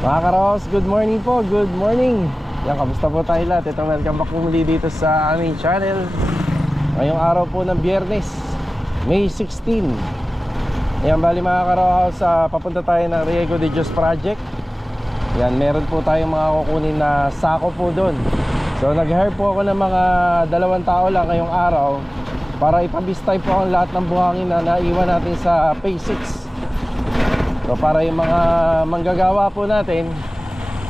Mga karos, good morning po, good morning. Yan, kamusta po tayo lahat? Ito, welcome back po muli dito sa aming channel. Ngayong araw po ng Biyernes, May 16. Yan, bali mga karos, papunta tayo ng Riego de Dios Project. Yan, meron po tayong mga kukunin na sako po doon. So nag-hire po ako ng mga 2 tao lang ngayong araw para ipabistay po ang lahat ng buhangin na naiwan natin sa Phase 6. So para yung mga manggagawa po natin,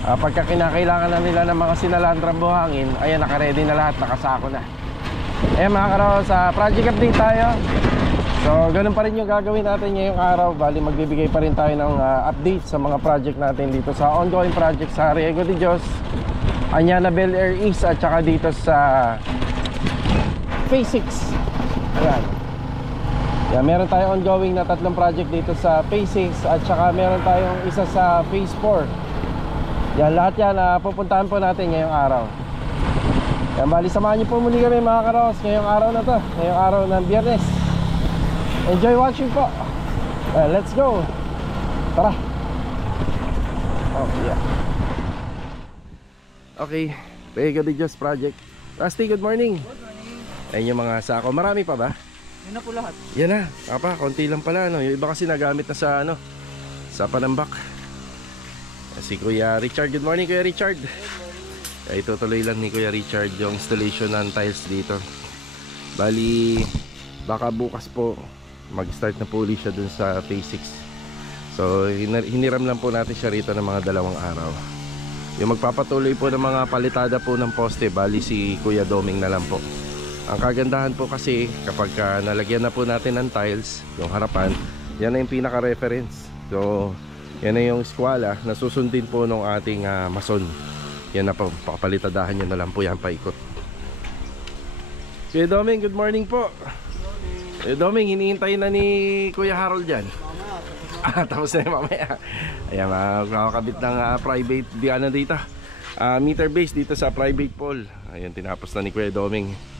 pagka kinakailangan na nila ng mga sinalandrang buhangin, ayan, naka-ready na lahat, nakasako na. Ayan mga karos, sa project update tayo. So ganun pa rin yung gagawin natin ngayong araw. Bali magbibigay pa rin tayo ng update sa mga project natin dito sa ongoing project sa Riego de Dios, Anyana Bel Air East, at saka dito sa Phase 6. Ayan. Yan, meron tayong ongoing na 3 project dito sa Phase 6, at saka meron tayong isa sa Phase 4. Yan, lahat yan pupuntahan po natin ngayong araw. Yan, bali samahan niyo po muli kami mga karos ngayong araw na to, ngayong araw ng Biyernes. Enjoy watching po. Let's go. Tara. Oh yeah. Okay, Riego de Dios Project. Rusty, good morning. Good morning. Ayun yung mga sako, marami pa ba? Yun na po lahat. Yan na, konti lang pala, no? Yung iba kasi nagamit na sa sa panambak. Si Kuya Richard, good morning Kuya Richard. Ay, tutuloy lang ni Kuya Richard yung installation ng tiles dito. Bali, baka bukas po mag-start na po ulit siya dun sa Phase 6. So hiniram lang po natin siya rito ng mga 2 araw. Yung magpapatuloy po ng mga palitada po ng poste, bali si Kuya Doming na lang po. Ang kagandahan po kasi kapag nalagyan na po natin ng tiles, yung harapan, yan na yung pinaka-reference. So yan na yung eskwela na susundin po ng ating mason. Yan na po, pakapalitadahan nyo na lang po yan paikot. Kuya Doming, good morning po. Kuya Doming, hinihintay na ni Kuya Harold dyan. Tapos na yung mamaya. Ayan, makakabit ng private dito, meter base dito sa private pole. Ayan, tinapos na ni Kuya Doming.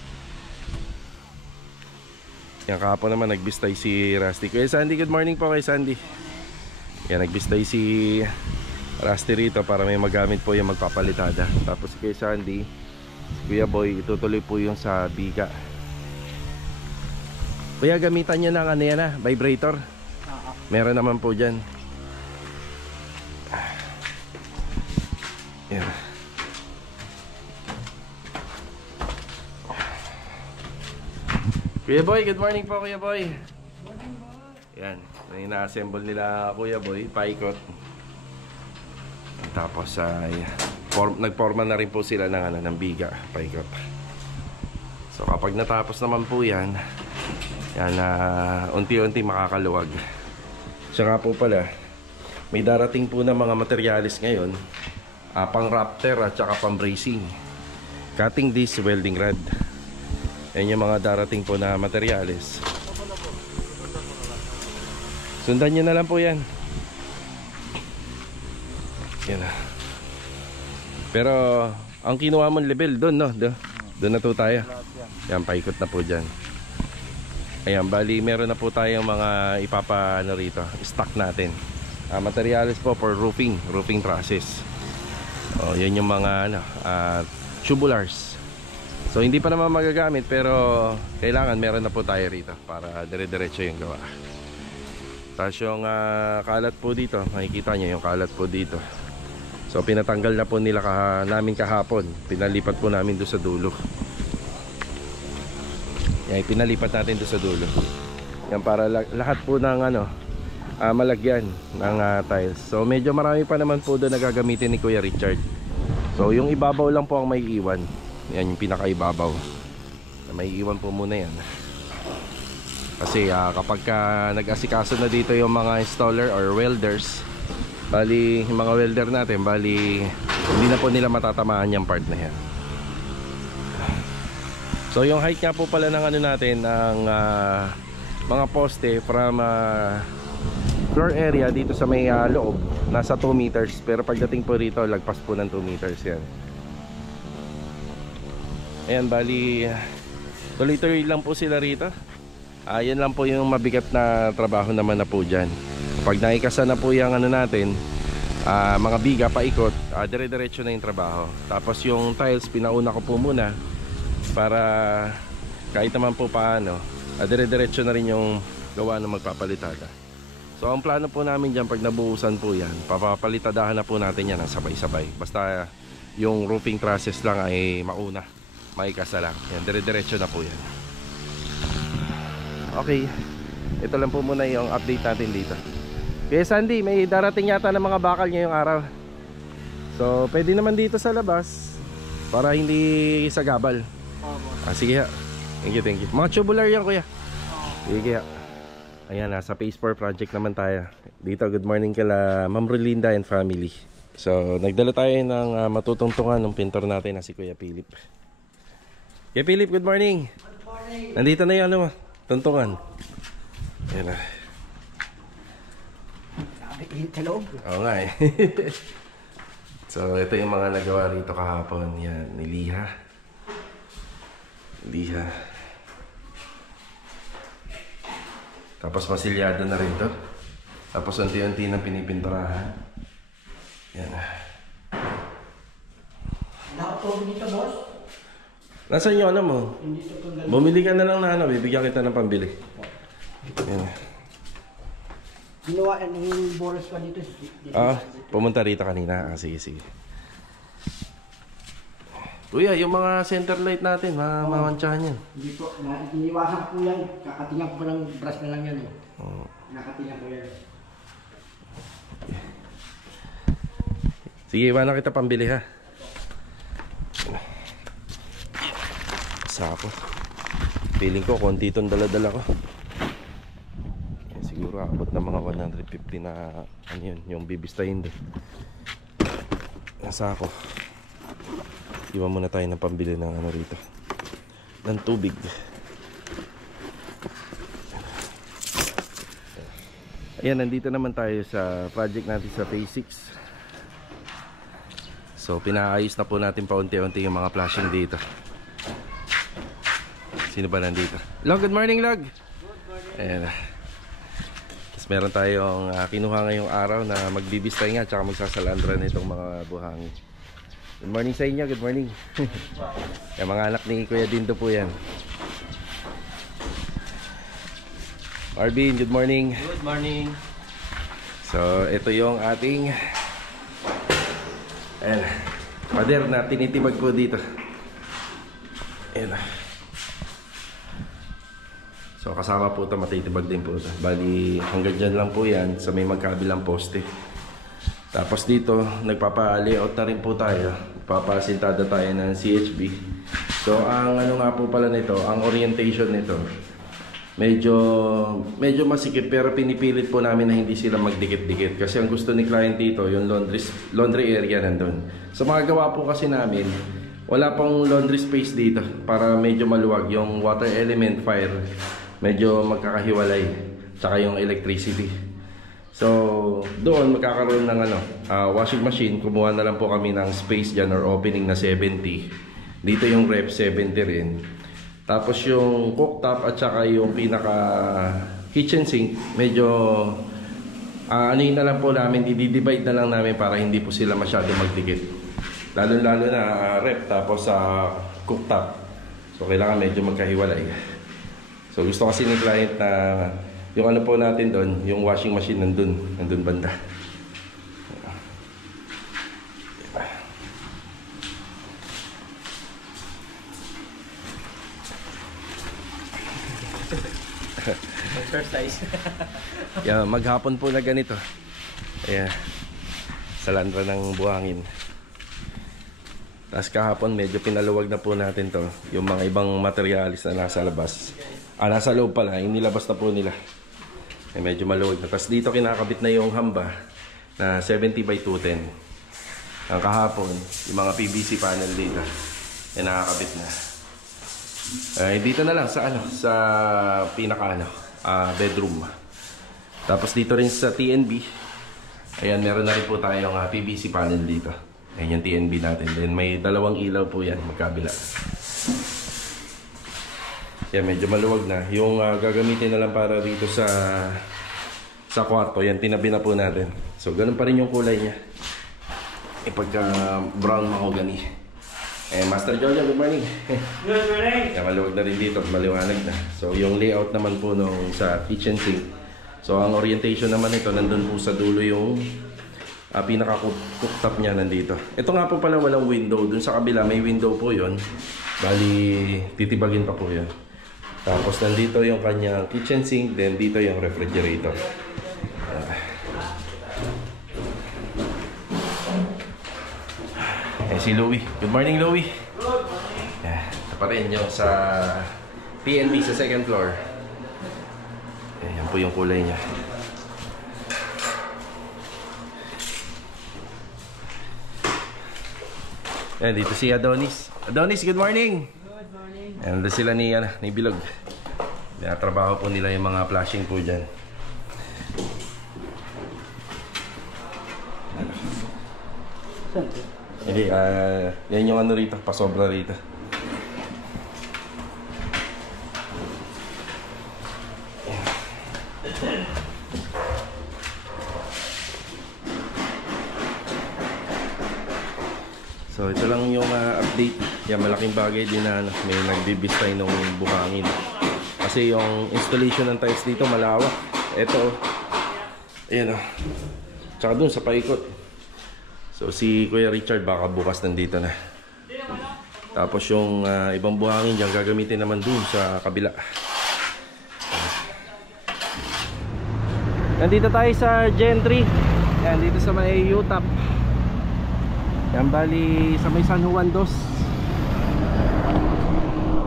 Yan, kahapon naman nagbistay si Rusty. Kuya Sandy, good morning po kay Sandy. Yan, nagbistay si Rusty rito para may magamit po yung magpapalitada. Tapos kay Sandy, si Kuya Boy, itutuloy po yung sa biga. Kuya, gamitan nyo ng vibrator. Meron naman po dyan. Yan. Kuya Boy, good morning po Kuya Boy. Yan, ina-assemble nila Kuya Boy, paikot. Tapos ay nagporma na rin po sila ng biga, paikot. So kapag natapos naman po yan, unti-unti makakaluwag. Siya nga po pala, may darating po na mga materialis ngayon, pang rafter at saka pang bracing. Cutting disc, welding rod. Yan yung mga darating po na materyales. Sundan nyo na lang po yan. Yan na. Pero ang kinuha mong level doon, no? Doon na po tayo. Yan, paikot na po dyan. Ayan, bali meron na po tayong mga rito, stock natin. Materyales po for roofing trusses. Yan yung mga tubulars. So hindi pa naman magagamit, pero kailangan meron na po tayo rito para dire-diretso yung gawa. Tapos yung kalat po dito, makikita nyo yung kalat po dito. So pinatanggal na po nila namin kahapon. Pinalipat po namin doon sa dulo. Yan, pinalipat natin doon sa dulo. Yan, para lahat po ng malagyan ng tiles. So medyo marami pa naman po doon na gagamitin ni Kuya Richard. So yung ibabaw lang po ang may iwan. Yan yung pinakaibabaw. May iwan po muna yan. Kasi kapag nag-asikaso na dito yung mga installer or welders, bali yung mga welder natin, bali hindi na po nila matatamaan yung part na yan. So yung height nga po pala ng natin, ng mga poste from floor area dito sa may loob, nasa 2 meters. Pero pagdating po rito, lagpas po ng 2 meters yan. Ayan, bali tuloy-tuloy lang po sila rito. Yan lang po yung mabigat na trabaho naman na po dyan. Pag naikasa na po yung natin, mga biga paikot, dire-diretso na yung trabaho. Tapos yung tiles pinauna ko po muna para kahit naman po paano, dire-diretso na rin yung gawa ng magpapalitada. So ang plano po namin dyan, pag nabuhusan po yan, papapalitadahan na po natin yan ng sabay-sabay. Basta yung roofing process lang ay mauna, maikasa lang. Yan, dire-diretso na po yan. Okay, ito lang po muna yung update natin dito. Kaya Sandy, may darating yata ng mga bakal ngayong araw. So pwede naman dito sa labas para hindi sagabal. Sige ha. Thank you, thank you. Mga tubular yan kuya. Sige ha. Ayan, nasa Phase 4 project naman tayo. Dito, good morning kala Ma'am Rolinda and family. So nagdala tayo ng matutungtungan ng pintor natin na si Kuya Philip. Kuya Philip, good morning. Good morning. Nandito na yung tuntungan. Ayan na. Hello? Oo nga eh. So ito yung mga nagawa rito kahapon. Yan, niliha. Liha. Tapos masilyado na rin to. Tapos unti-unti na pinipinturahan. Yan. Nakapag dito, boss? Nasaan yung ano mo? Hindi ito pag Bumili ka na lang na bibigyan kita ng pambili. Yan. ginawa yung boros pa dito. Pumunta rito kanina. Sige, sige. Kuya, yung mga center light natin, mamantsahan yan. Hindi po, iniwasan ko yan. Kakatingan ko ng brush na lang yan. Nakatingan ko yan. Sige, iwan na kita pambili ha. Sako. Feeling ko, konti itong dala-dala ko. Siguro abot na mga 150 na ano yun, yung bibistahin din. Nasa ako. Iwan muna tayo ng pambili ng ano rito. Ng tubig. Ayan, nandito naman tayo sa project natin sa Phase 6. So, pinaayos na po natin paunti-unti yung mga flashing dito. Sino ba nandito? Log, good morning, Log! Good morning. Ayan. Tapos meron tayong kinuha ngayong araw na magbibistay nga tsaka magsasalandra na itong mga buhangin. Good morning sa inyo, good morning. Yung mga anak ni Kuya Dindo po yan. Arvin, good morning. Good morning. So, ito yung ating pader na tinitibag po dito. Ayan. So, kasama po ito, matitibag din po ito. Bali, hanggang dyan lang po yan sa may magkabilang poste. Tapos dito, nagpapa-layout na rin po tayo. Papasintada tayo ng CHB. So, ang ano nga po pala nito, ang orientation nito, medyo masikip pero pinipilit po namin na hindi sila magdikit-dikit. Kasi ang gusto ni client dito, yung laundry area nandun. Sa mga gawa po kasi namin, wala pong laundry space dito para medyo maluwag. Yung water element, fire, medyo magkakahiwalay. Tsaka yung electricity. So, doon magkakaroon ng washing machine. Kumuha na lang po kami ng space dyan or opening na 70. Dito yung ref 70 rin. Tapos yung cooktop at saka yung pinaka kitchen sink, medyo ano yun na lang po namin, i-divide na lang namin para hindi po sila masyado magdikit. Lalo-lalo na ref tapos sa cooktop. So, kailangan medyo magkahiwalay. So, gusto kasi ni client na yung ano po natin doon, yung washing machine nandun banda. Exercise. Yeah, maghapon po na ganito. Ayan. Salandra ng buhangin. Tapos kahapon medyo pinaluwag na po natin to. Yung mga ibang materialis na nasa labas. Nasa loob pala, inilabas na po nila. Medyo maluwag na. Tapos dito kinakabit na yung hamba na 70 by 210. Ang kahapon, yung mga PVC panel dito, nakakabit na. Dito na lang sa sa pinaka bedroom. Tapos dito rin sa TNB, ayan, meron na rin po tayong PVC panel dito. Ayan yung TNB natin. Then may dalawang ilaw po yan magkabila. Yan, medyo maluwag na. Yung gagamitin na lang para dito sa kwarto, yan, tinabi na po natin. So, ganun pa rin yung kulay niya. Pagka brown mahogany. Master Jojo, good morning. Good morning. Maluwag na rin dito, maliwanag na. So yung layout naman po nung sa kitchen sink. So ang orientation naman ito, nandun po sa dulo yung pinaka-cooktop niya nandito. Ito nga po pala walang window. Dun sa kabila may window po yon. Bali, titibagin pa po yun. Tapos nandito yung kanyang kitchen sink, then dito yung refrigerator. Si Louie. Good morning, Louie. Good morning. Ito pa rin yung sa PNB sa second floor. Yan po yung kulay niya. Dito si Adonis. Adonis, good morning. Good morning. Nandun sila ni Bilog. Trabaho po nila yung mga flashing po dyan. Hindi, yan yung ano rito, pasobra rito. So ito lang yung update. Yan, malaking bagay din na may nagbibistay ng buhangin. Kasi yung installation ng tiles dito malawak. Ito, ayan o. Tsaka dun sa paikot. So si Kuya Richard baka bukas nandito na. Tapos yung ibang buhangin dyan gagamitin naman dun sa kabila. Nandito tayo sa Gentry. Yan, dito sa may UTAP. Yan, bali sa may San Juan Dos.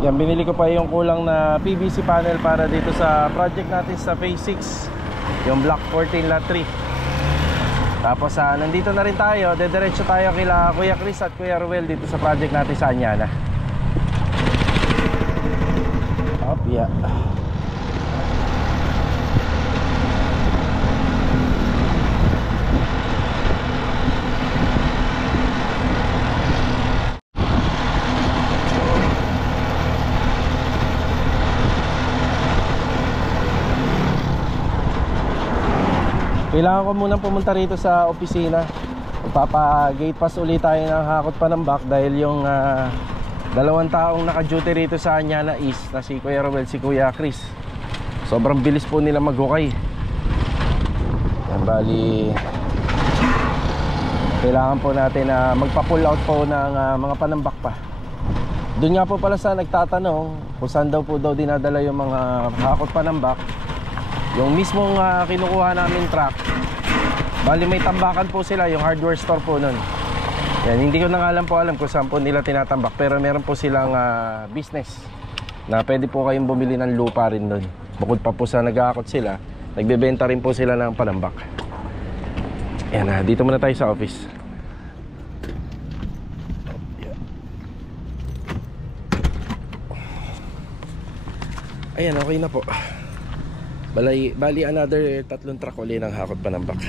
Yan, binili ko pa yung kulang na PVC panel para dito sa project natin sa Phase 6. Yung Block 14 Lot 3. Tapos nandito na rin tayo, dediretso tayo kila Kuya Chris at Kuya Ruel dito sa project natin sa Anyana. Yeah. Kailangan ko munang pumunta rito sa opisina. Magpapa-gate pass ulit tayo ng Hakot Panambak dahil yung dalawang taong naka-duty rito sa Anyana East na si Kuya Ruel, si Kuya Chris, sobrang bilis po nila maghukay. Yan, bali kailangan po natin na magpa-pull out po ng mga panambak pa. Doon nga po pala sa nagtatanong kung saan daw po dinadala yung mga Hakot Panambak. Yung mismong kinukuha namin truck, bali may tambakan po sila, yung hardware store po nun. Yan, hindi ko na nga alam kung saan po nila tinatambak, pero meron po silang business na pwede po kayong bumili ng lupa rin doon. Bukod pa po sa nag-aakot sila, nagbebenta rin po sila ng panambak. Yan, dito muna tayo sa office. Ayan, okay na po. Bali another 3 truck uli ng Hakot Panambak.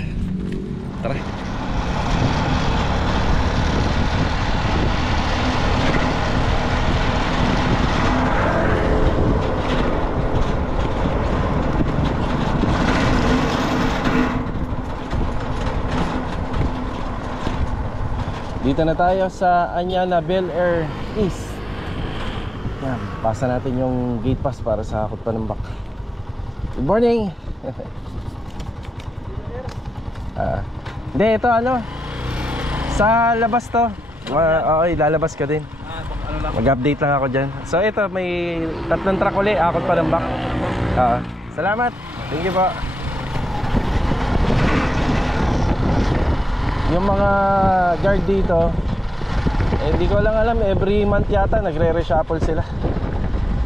Tara. Dito na tayo sa Anyana Bel Air East. Yan, pasa natin yung gate pass para sa Hakot Panambak. Good morning. Hindi, ito ano, sa labas to. Okay, lalabas ka din. Mag-update lang ako dyan. So ito, may 3 truck uli, Hakot Panambak. Salamat. Thank you po. Yung mga guard dito, hindi ko lang alam, every month yata nagre-reshuffle sila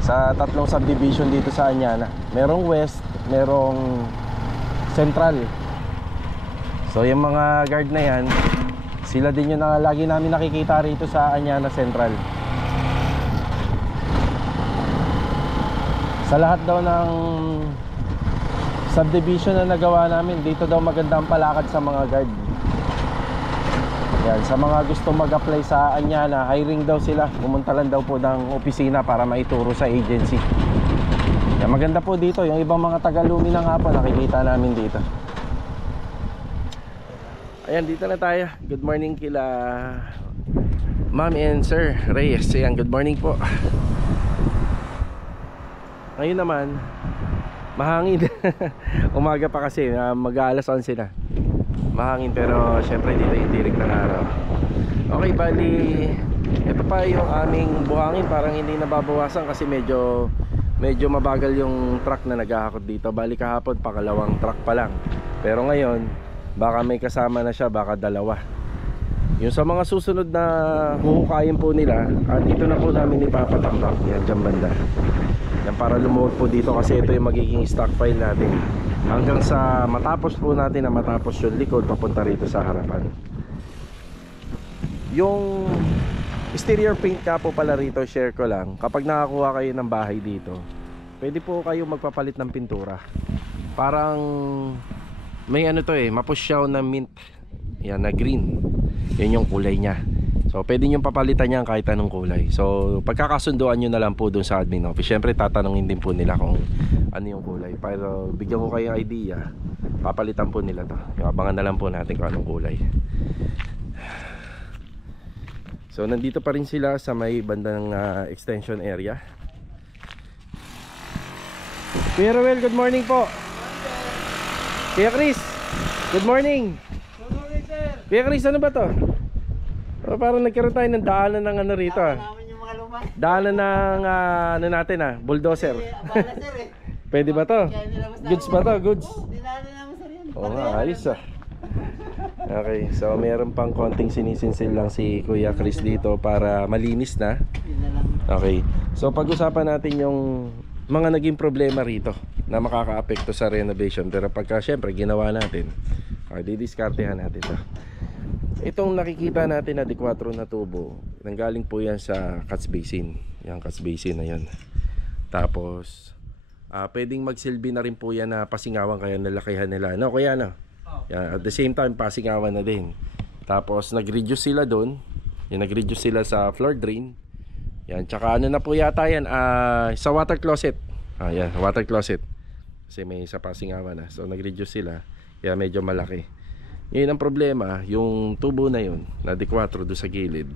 sa 3 subdivision dito sa Anyana. Merong west, merong central. So yung mga guard na yan, sila din yung lagi namin nakikita rito sa Anyana Central. Sa lahat daw ng subdivision na nagawa namin, dito daw magandang palakad sa mga guard. Yan, sa mga gusto mag-apply sa Anyana, hiring daw sila. Pumunta lang daw po ng opisina para maituro sa agency. Yan, maganda po dito. Yung ibang mga taga-Lumi ng hapon, nakikita namin dito. Ayan, dito na tayo. Good morning kila Ma'am and Sir Reyes. Ayan, good morning po. Ngayon naman mahangin. Umaga pa kasi, mag-aalas 11 na. Mahangin pero syempre dito yung tirik ng araw. Okay, bali ito pa yung aming buhangin. Parang hindi nababawasan kasi medyo mabagal yung truck na naghahakot dito. Bali kahapon pakalawang truck pa lang. Pero ngayon baka may kasama na siya, baka dalawa. Yung sa mga susunod na huhukayin po nila, dito na po namin ipapataktak. Yan, dyan banda. Yan, para lumuwag po dito kasi ito yung magiging stockpile natin hanggang sa matapos po natin na matapos yung likod papunta rito sa harapan. Yung exterior paint ka po pala rito, share ko lang, kapag nakakuha kayo ng bahay dito, pwede po kayo magpapalit ng pintura. Parang may ano to mapusyaw na mint. Yan, na green. Yun yung kulay niya. So pwede nyo papalitan yan kahit anong kulay. So pagkakasunduan nyo na lang po dun sa admin office. Syempre tatanungin din po nila kung ano yung kulay. Pero bigyan ko kayo idea, papalitan po nila to. Yung abangan na lang po natin kung anong kulay. So nandito pa rin sila sa may bandang extension area. Kuya Ruel, good morning po. Kuya Chris, good morning. Good morning, sir. Kuya Chris, ano ba to? Parang nagkaroon tayo ng daanan ng ano rito Namin yung mga luma. Daanan ng ano natin bulldozer. Abala, sir eh. Pwede ba to? Goods ba to? Goods? Dinali namin, sir yan. Oo nga, ayos Okay, so meron pang konting sinisinsil lang si Kuya Chris dito para malinis na. Yun na lang. Okay, so pag-usapan natin yung mga naging problema rito na makaka-apekto sa renovation. Pero pagka syempre ginawa natin, didiskartehan natin to. Itong nakikita natin na D4 na tubo, nanggaling po yan sa catch basin. Yung catch basin na yan. Tapos pwedeng magsilbi na rin po yan na pasingawan, kaya nalakihan nila. No, kuya no? Yan, at the same time pasingawan na din. Tapos nag-reduce sila doon. Yung nag-reduce sila sa floor drain. Yan, tsaka ano na po yata yan, sa water closet. Yan, water closet. Kasi may isa pasingawan na. So nag-reduce sila, kaya medyo malaki. Ngayon ang problema, yung tubo na yun na D4 doon sa gilid,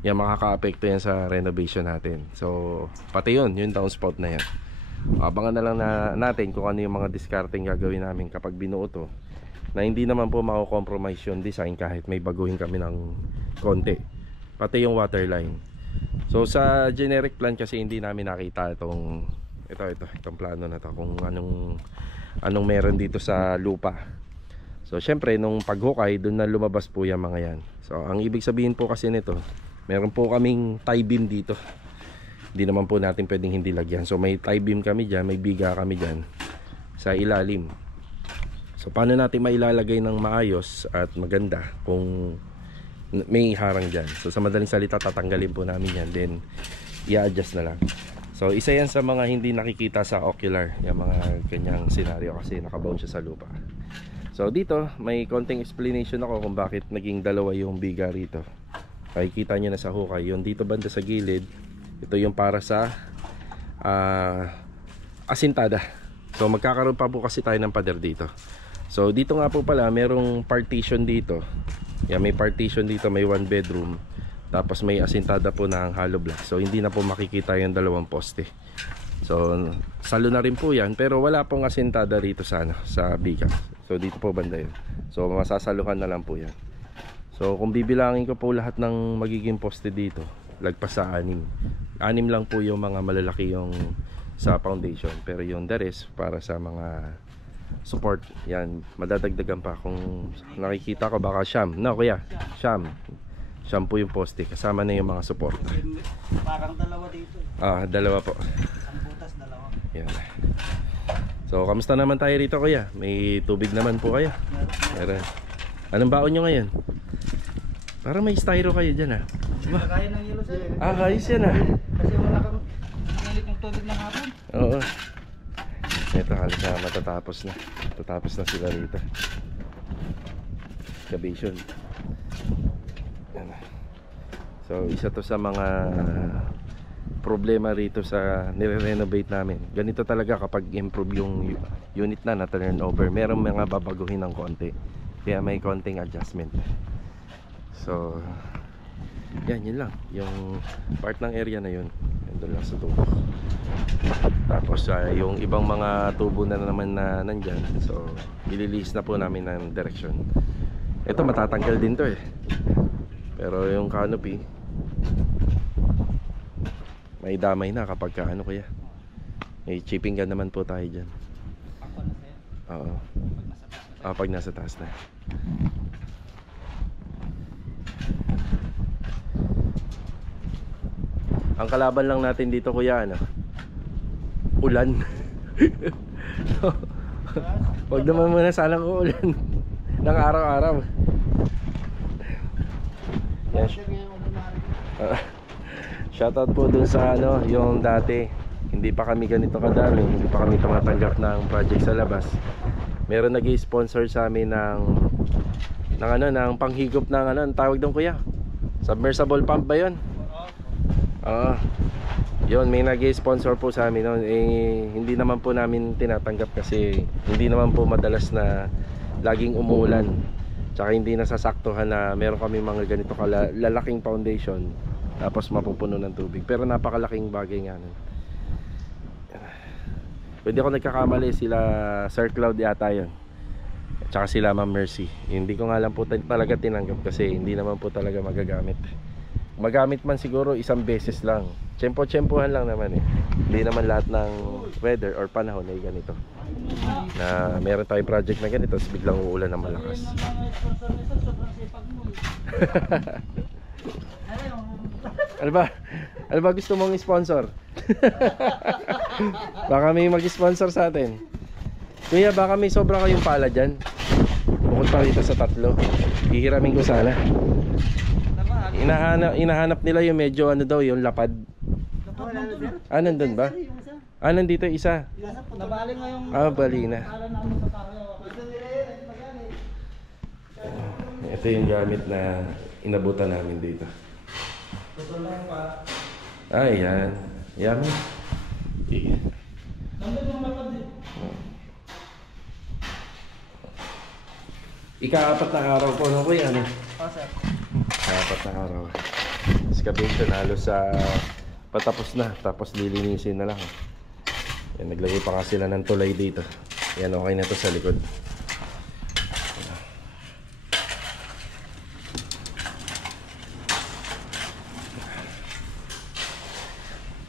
yan makaka-apekto yan sa renovation natin. So pati yun, yung downspout na yan. Abangan na lang natin kung ano yung mga discarding gagawin namin kapag binuo to, na hindi naman po mako-compromise yung design kahit may baguhin kami ng konti. Pati yung water line. So sa generic plan kasi hindi namin nakita itong plano na to, kung anong meron dito sa lupa. So syempre nung paghukay, doon na lumabas po yung mga yan. So ang ibig sabihin po kasi nito, meron po kaming tie beam dito. Hindi naman po natin pwedeng hindi lagyan. So may tie beam kami dyan, may biga kami dyan sa ilalim. So paano natin mailalagay ng maayos at maganda kung may harang dyan? So sa madaling salita, tatanggalin po namin yan, then i-adjust na lang. So isa yan sa mga hindi nakikita sa ocular, yung mga ganyang scenario kasi nakabound siya sa lupa. So dito may konting explanation ako kung bakit naging dalawa yung biga rito. Makikita nyo na sa hukay, yung dito banda sa gilid, ito yung para sa asintada. So magkakaroon pa po kasi tayo ng pader dito. So dito nga po pala merong partition dito. Yan, may partition dito, may 1 bedroom. Tapos may asintada po na ang hollow block. So hindi na po makikita yung dalawang poste. So salo na rin po yan, pero wala pong asintada rito sa biga. So dito po banda yun. So masasaluhan na lang po yan. So kung bibilangin ko po lahat ng magiging poste dito, lagpas sa 6 lang po yung mga malalaki yung sa foundation. Pero yung the rest para sa mga support, yan madadagdagan pa. Kung nakikita ko baka siyam. No kuya, siyam po yung poste, kasama na yung mga support. Parang dalawa dito. Dalawa po. Ang butas, dalawa. Yan. So kamusta naman tayo rito kuya? May tubig naman po kayo? Meron. Anong baon nyo ngayon? Parang may styro kayo dyan Diba? Kaya ng yelo, sir. Ayos yan Kasi wala kang nalit ng tubig ng hapon. Oo. Ito halos na matatapos na. Matatapos na sila rito. Excavation. Yan. So isa to sa mga problema rito sa nire-renovate namin. Ganito talaga kapag improve yung unit na turnover, merong mga babaguhin ng konti. Kaya may konting adjustment. So yan, yun lang. Yung part ng area na yun, nandun lang sa tubo. Tapos yung ibang mga tubo na naman na nandyan, so ililis na po namin ng direksyon. Ito matatanggal din to eh. Pero yung canopy may damay na kapag ka ano kaya. May chipping gun naman po tayo dyan. Oo. Pag nasa taas na. Ang kalaban lang natin dito kuya ano, ulan. Huwag naman muna sanang uulan ng araw-araw. Yes. Shoutout po dun sa ano, yung dati hindi pa kami ganito kadami, hindi pa kami tumatanggap ng project sa labas. Meron nag-i-sponsor sa amin ng panghigop ng ano, ang tawag doon kuya, submersible pump ba yun? Oo. Yun, may nag-i-sponsor po sa amin noon. Hindi naman po namin tinatanggap kasi hindi naman po madalas na laging umuulan. Tsaka hindi nasasaktuhan na meron kami mga ganito lalaking foundation tapos mapupuno ng tubig. Pero napakalaking bagay nga nun. Pwede ako nagkakamali, sila Sir Cloud yata yun, tsaka sila Ma'am Mercy. Hindi ko nga lang po talaga tinanggap kasi hindi naman po talaga magagamit. Magamit man siguro isang beses lang. Tsempo-tsempohan lang naman eh. Hindi naman lahat ng weather or panahon ay ganito. Na meron tayong project na ganito, tapos biglang uulan ng malakas. Ano ba gusto mong sponsor? Baka may mag-sponsor sa atin. Kuya, baka may sobra kayong pala dyan. Bukod pa rito sa 3. Hihiramin ko sana. Inahanap nila yung medyo ano daw, yung lapad. Nandun ba? Nandito isa. Nabali nga yung... Bali na. Ito yung gamit na inabutan namin dito. Yan. Yan. Ika-4 na araw po no kuya ano? sir. Ika-4 na araw. Excavation halos sa patapos na, tapos lilinisin na lang. Yan, naglagay pa kasi sila ng tulay dito. Yan, okay na to sa likod.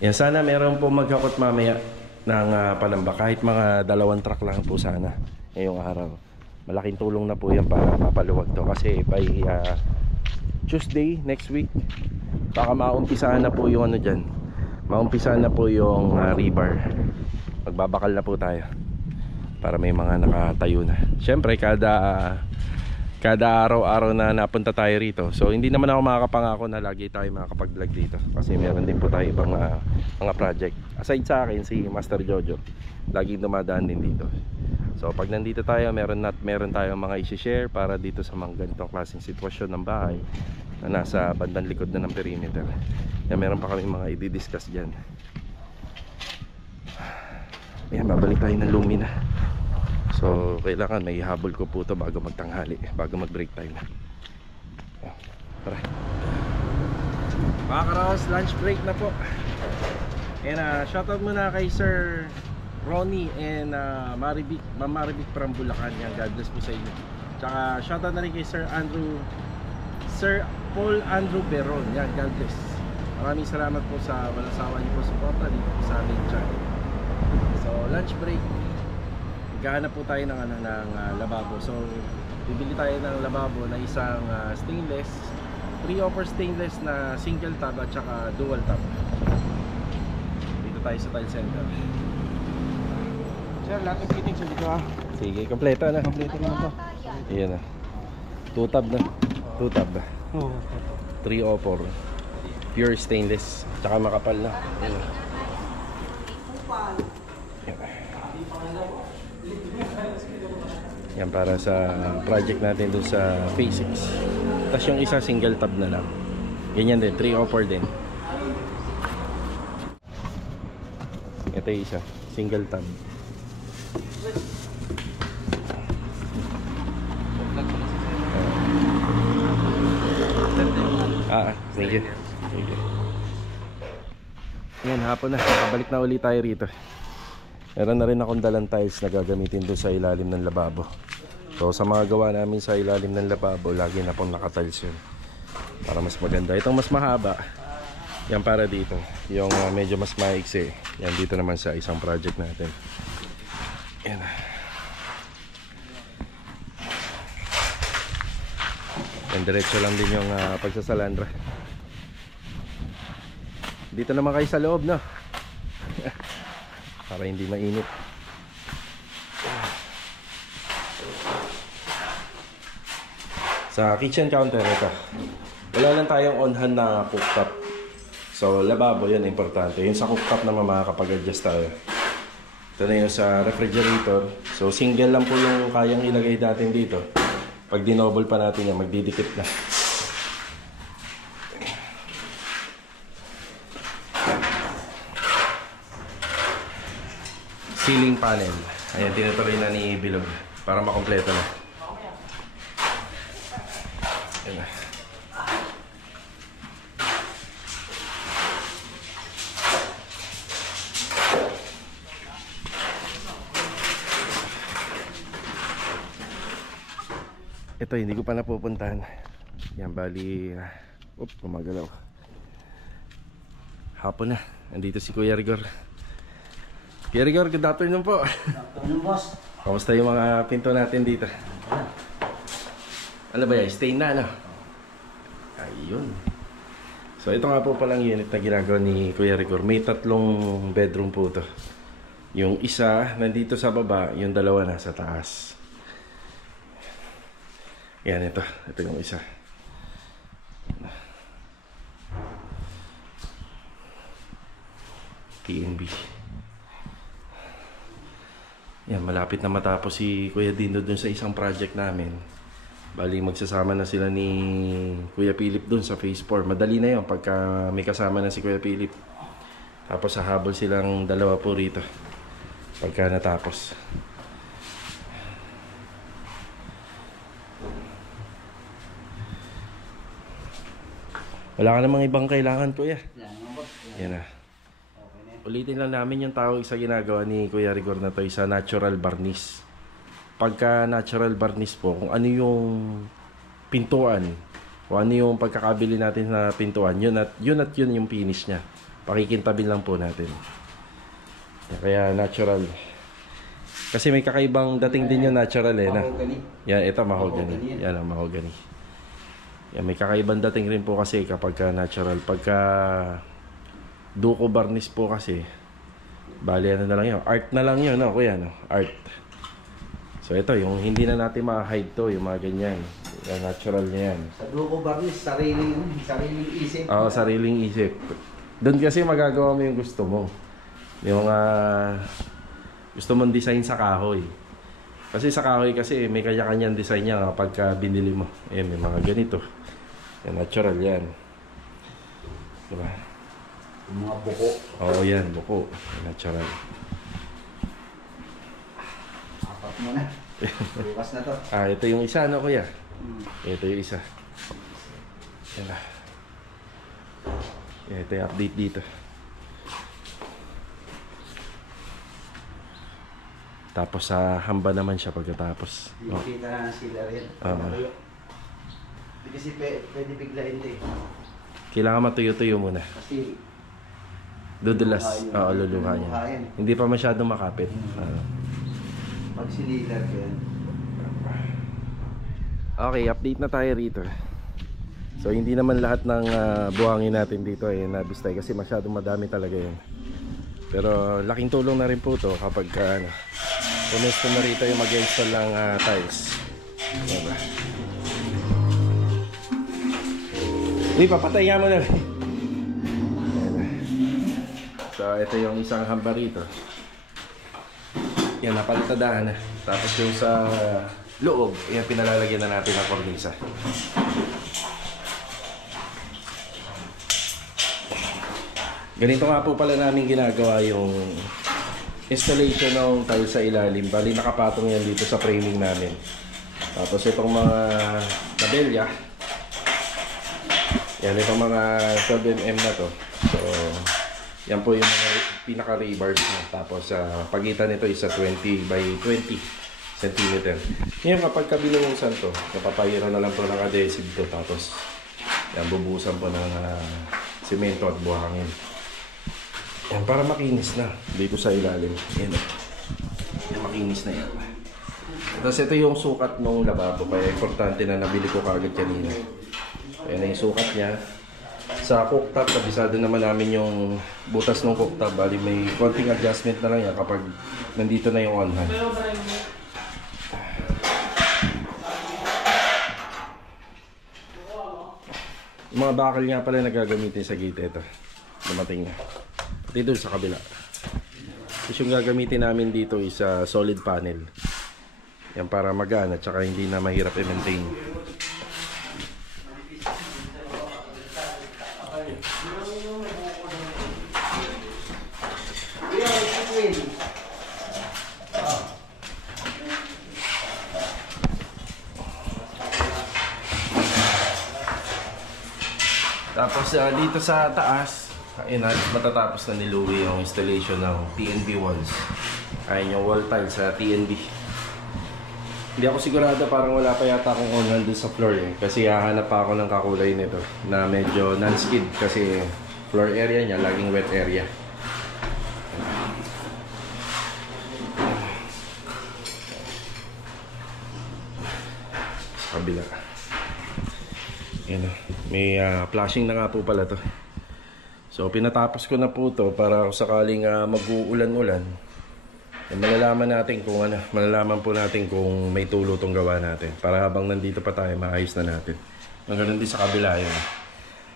Yan, sana meron po maghakot mamaya ng panamba. Kahit mga 2 truck lang po sana ngayong araw. Malaking tulong na po yan para mapaluwag to. Kasi by Tuesday next week, baka maumpisahan na po yung ano dyan. Maumpisahan na po yung rebar. Magbabakal na po tayo para may mga nakatayo na. Siyempre kada araw-araw na napunta tayo rito, so hindi naman ako makakapangako na lagi tayo makakapag-vlog dito kasi meron din po tayo ibang mga project. Aside sa akin, si Master Jojo laging dumadaan din dito. So pag nandito tayo, meron tayong mga i-share para dito sa mga ganitong klaseng sitwasyon ng bahay na nasa bandang likod na ng perimeter. Yan, meron pa kami mga i-discuss dyan. Ayan, babalik tayo ng Lumina. So kailangan may habol ko po ito bago magtanghali, bago mag break time. Tara mga karaos, lunch break na po. And shoutout muna kay Sir Ronnie and Ma'am Maribik from Bulacan. Yan, God bless po sa inyo. Tsaka shoutout na rin kay Sir Paul Andrew Beron. Yan, God bless. Maraming salamat po sa walang sawa niyo po suporta dito po sa aming channel. So lunch break, gahanap po tayo ng lababo. So bibili tayo ng lababo na isang stainless, 3-offer stainless na single tab at saka dual tab. Dito tayo sa tile center. Sir, lahat ng fittings dito ha. Sige, kompleto na. Kompleto naman to. Ayan na. 2 tab na. 2 tab. Oo. 3-offer. Pure stainless. Tsaka makapal na. Ayan na. Yan para sa project natin doon sa Phase 6. Tapos yung isa single tab na lang. Ganyan din, 3-offer din. Ito yung isa, single tab. Thank you. Thank you. Yan, hapon na. Nakabalik na ulit tayo rito. Meron na rin akong dalang tiles na gagamitin doon sa ilalim ng lababo. So sa mga gawa namin sa ilalim ng lababo, lagi na pong nakatiles yun para mas maganda. Itong mas mahaba, yan para dito. Yung medyo mas maiksi, yan dito naman sa isang project natin. Yan. Yan, diretso lang din yung pagsasalandra. Dito naman kayo sa loob, no? Para hindi mainit. Sa kitchen counter, ito. Wala lang tayong on-hand na cooktop. So, lababo yun, importante. Yun sa cooktop naman makakapag-adjust tayo. Ito na yung sa refrigerator. So, single lang po yung kayang ilagay natin dito. Pag dinoble pa natin yan, magdidikit na. Ceiling panel. Ayan, tinutuloy na ni Bilog para makompleto na. Ayan na. Ito, hindi ko pa napupuntahan. Yan, bali... gumagalaw. Hapon na. Andito si Kuya Rigor. Kuya Rigor, good afternoon po. Good afternoon, boss. Kamusta yung mga pinto natin dito? Ano ba yan? Stain na, ano? Ayun. So, ito nga po palang unit na ginagawa ni Kuya Rigor. May 3 bedroom po ito. Yung isa, nandito sa baba. Yung dalawa nasa taas. Yan, ito. Ito yung isa. TNB. Yan, malapit na matapos si Kuya Dino dun sa isang project namin. Bali, magsasama na sila ni Kuya Philip dun sa phase 4. Madali na yun pagka may kasama na si Kuya Philip. Tapos hahabol silang dalawa po rito pagka natapos. Wala ka namang ibang kailangan, Kuya. Yan na. Ulitin lang namin yung tawag sa ginagawa ni Kuya Rigor na to, isa natural varnish. Pagka natural varnish po, kung ano yung pintuan, kung ano yung pagkakabili natin na pintuan, yun yung finish niya. Pakikintabin lang po natin. Kaya natural. Kasi may kakaibang dating din yung natural eh. Mahogany. Yan, ito mahogany. Yan ang mahogany. Yan, may kakaibang dating rin po kasi kapag natural. Pagka duko varnish po kasi, bali ano na lang yun. Art na lang yun, no? Kuya, no? Art. So ito, yung hindi na natin ma-hide to, yung mga ganyan. Yung natural niya yan. Sa duko varnish, sariling isip. Oo, sariling isip. Doon kasi magagawa mo yung gusto mo. Yung gusto mong design sa kahoy. Kasi sa kahoy kasi may kanya-kanyang design niya kapag binili mo. Ayan, may mga ganito. Yan, natural yan. Diba? Yung mga buko. Oo, yan, buko. Natural. Apat mo na. Bukas na to. Ito yung isa, ano kuya? Ito yung isa. Yan na. Ito yung update dito. Tapos sa hamba naman siya pagkatapos. Kita na sila rin. Kasi pwede biglain din. Kailangan matuyo-tuyo muna. Kasi dudulas. Oo, luluha niya. Hindi pa masyadong makapit. Pag sinilag yan. Okay, update na tayo rito. So hindi naman lahat ng buhangin natin dito ay nabistay kasi masyadong madami talaga yun. Pero laking tulong na rin po to kapag pumesto na rito yung mag-install ng tiles. Diba? Uy, papatay nga mo na. So ito yung isang hamba rito. Yan, napalitadahan na. Tapos yung sa loob, yan pinalalagyan na natin ng kornisa. Ganito nga po pala namin ginagawa yung installation ng tile sa ilalim. Bali nakapatong yan dito sa framing namin. Tapos itong mga tabelya, Yan, itong mga 12mm na to. So, yan po yung mga pinaka-rebars na. Tapos, pagitan nito is 20 by 20 cm. Ngayon, kapag binuhusan to, napapahira na lang po ng adhesive to. Tapos, yan, bubuhusan po ng simento at buhangin. Yan, para makinis na dito sa ilalim. Yan, yan makinis na yan. Tapos, ito yung sukat ng lababo. Kaya importante na nabili ko kagad kanina. Ayan na yung sukat niya. Sa cooktop, kabisado naman namin yung butas ng cooktop. Bali, may konting adjustment na lang yan kapag nandito na yung on hand. Yung mga bakal nga pala nagagamitin sa gate. Ito, dumating na. Pati doon sa kabila. Tapos yung gagamitin namin dito is solid panel. Yan para magana at saka hindi na mahirap i-maintain. Tapos dito sa taas, ayun, matatapos na ni Louie yung installation ng TNB walls. Ayun yung wall tile sa TNB. Hindi ako sigurado, parang wala pa yata akong on-hand dun sa floor eh. Kasi hahanap pa ako ng kakulay nito na medyo non-skid kasi floor area niya, laging wet area. Sa kabila. Yan, may flashing na nga po pala to. So pinatapos ko na po to para sakaling mag-uulan-ulan, malalaman natin kung ano, malalaman po natin kung may tulo tong gawa natin. Para habang nandito pa tayo, maayos na natin. Ganoon din sa kabila yun.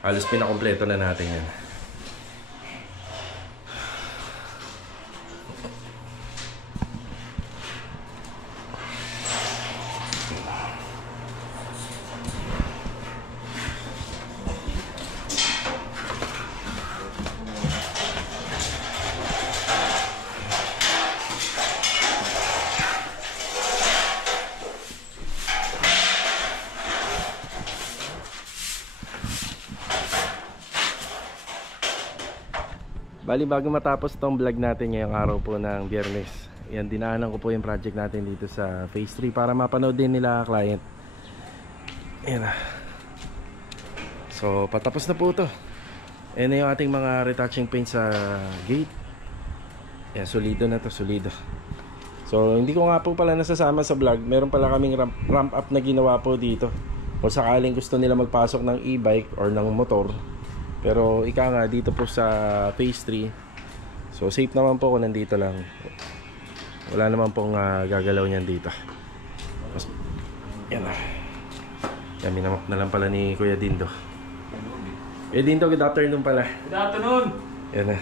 Halos pinakompleto na natin yan. Bali, bago matapos tong vlog natin ngayong araw po ng Biyernes, yan, dinaanan ko po yung project natin dito sa Phase 3 para mapanood din nila client. Yan. So patapos na po to. Yan na yung ating mga retouching paint sa gate. Yan, solido na to, solido. So hindi ko nga po pala nasasama sa vlog. Meron pala kaming ramp up na ginawa po dito kung sakaling gusto nila magpasok ng e-bike or ng motor. Pero ika nga dito po sa Phase 3, so safe naman po kung nandito lang. Wala naman pong gagalaw niyan dito. Yan na. Yan, minamok na lang pala ni Kuya Dindo. Kuya Dindo, good afternoon pala. Good afternoon. Yan na.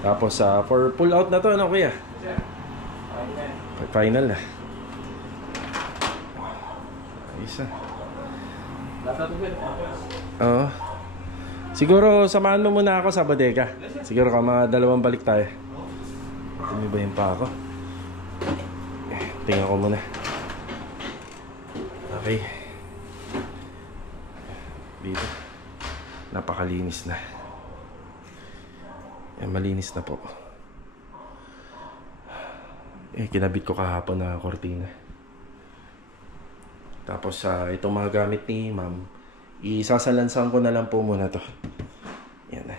Tapos for pull out na to, ano Kuya? Final na. Isa. Oo. Siguro samahan mo muna ako sa bodega. Siguro ka mga 2 balik tayo. Tumiba yung pa ako. Tingnan ko muna. Okay. Dito. Napakalinis na. Yan, malinis na po. Kinabit ko kahapon na kortina. Tapos itong mga gamit ni ma'am, isasalansan ko na lang po muna to. Yan na.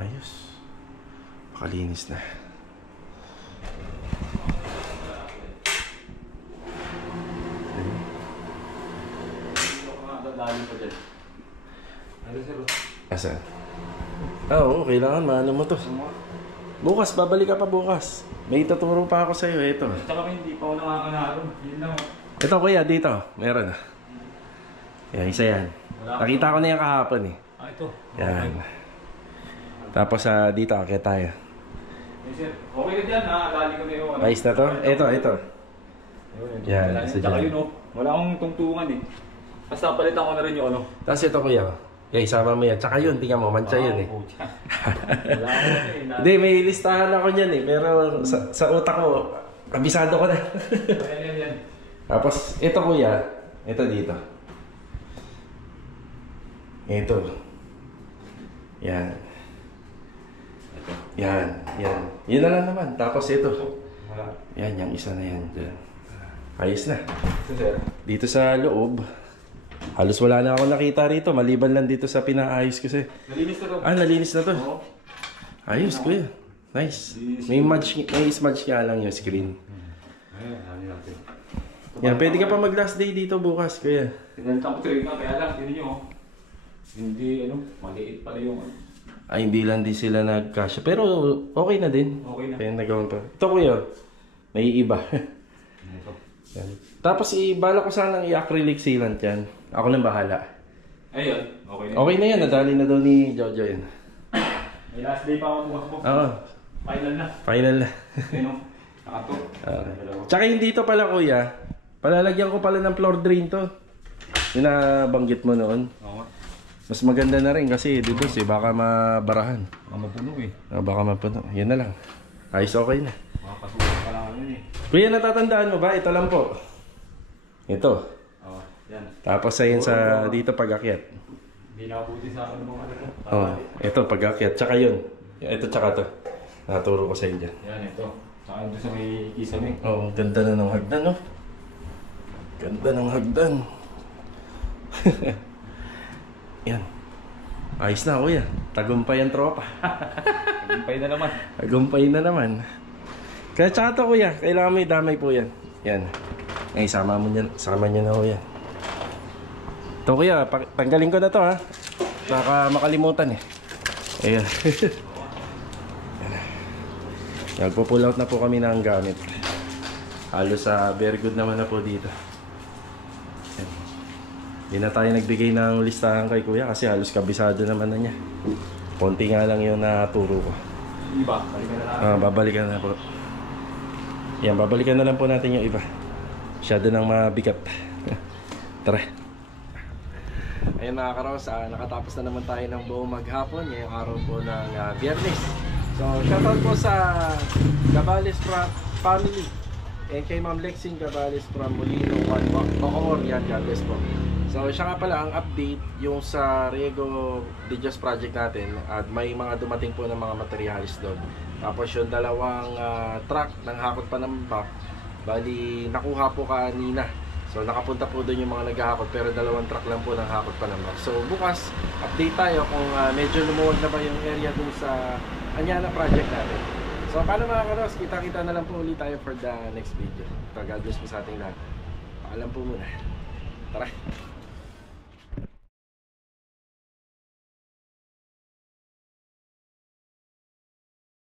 Ayos. Makalinis na. Asan? Oo, kailangan maano mo to. Bukas, babalik ka pa bukas. May ituturo pa ako sa'yo, ito. Tsaka hindi pa ako nakakanalo. Yun lang. Ito kuya, dito. Meron. Yan, isa yan. Nakita ko na yan kahapon eh. Ito. Yan. Tapos dito, akit tayo. Sir, okay ka dyan, dali ko na yung ano. Ayos na to? Ito. Yan, isa Tsaka dyan. yun, wala akong tungtungan eh. Basta palitan ko na rin yung ano. Tapos ito kuya. Okay, sama mo yan. Tsaka yun, tingnan mo, mancha yun eh. Wala akong ano eh. Hindi, may listahan ako niyan eh. Pero sa utak ko, Kabisado ko na. Yan. Tapos, ito kuya. Ito dito. Ito. Yan. Yan. Yun na lang naman. Tapos ito. Yan, yung isa na yan. Dyan. Ayos na. Sir. Dito sa loob, halos wala na ako nakita rito. Maliban lang dito sa pinaayos kasi. Nalinis na to. Nalinis na to. Oo. Ayos, kuya. Nice. May smudge nga lang yung screen. Natin. Yan, pwede ka pa mag last day dito bukas, kuya. Pinalitan ko trade na, kaya lang, tinan nyo. Hindi, maliit pala yung Ay, hindi lang din sila nagkasya. Pero okay na din. Okay na. Kaya nagawa pa. Ito kuya, may iba. Ito. Yan. Tapos ibala ko sanang i-acrylic sealant yan. Ako nang bahala. Ayun, okay na. Okay na yan, nadali na daw ni Jojo yan. May last day pa ako bukas po. Oo, Final na. final na. Ayun, nakato. Okay. Tsaka yung dito pala kuya, palalagyan ko pala ng floor drain to. Yung nabanggit mo noon. Oo. Mas maganda na rin kasi dito baka mabarahan. Mapuno eh. Baka mapuno. Yan na lang. Ayos, okay na. Makapasukan pa lang yun eh. Kuya, natatandaan mo ba? Ito lang po. Ito. Oo, yan. Tapos ayun sa dito pag-akyat. Hindi nakabuti sa akin mga ano. Oh, ito pag-akyat. Tsaka yun. Ito tsaka to. Naturo ko sa inyo dyan. Yan, ito. Saka doon sa may kisame. Oh, ganda na ng hagdan, no? Ganda ng hagdan. Yan. Ayos na, kuya. Tagumpay ang tropa. Tagumpay na naman. Tagumpay na naman. Kaya tsaka to, kuya. Kailangan may damay po yan. Yan. Ay, sama nyo na, kuya. Ito, kuya. Tanggalin ko na to, ha. Baka makalimutan, eh. Ayan. Nagpo-pull out na po kami ng gamit. Halos very good naman na po dito. Hindi na tayo nagbigay ng listahan kay kuya kasi halos kabisado naman na niya. Konti nga lang yung naturo ko. Iba, balikan na natin. Babalikan na po. Yan, babalikan na lang po natin yung iba. Masyado nang mabigat. Tara. Ayun mga karos, nakatapos na naman tayo ng buong maghapon. Ngayong araw po ng Biyernes. So, shoutout po sa Gabales family. And kay Ma'am Lexing Gabales from Molino, Bacoor. Yan, God bless po. So, siya nga pala ang update yung sa Riego de Dios project natin at may mga dumating po ng mga materials doon. Tapos yung dalawang truck ng hakot pa ng back, bali nakuha po kanina. So, nakapunta po doon yung mga naghahakot pero dalawang truck lang po ng hakot pa ng back. So, bukas update tayo kung medyo lumuwag na ba yung area doon sa Anyana project natin. So, paano mga karos, kita-kita na lang po ulit tayo for the next video. God bless po sa ating lahat. Paalam po muna. Tara!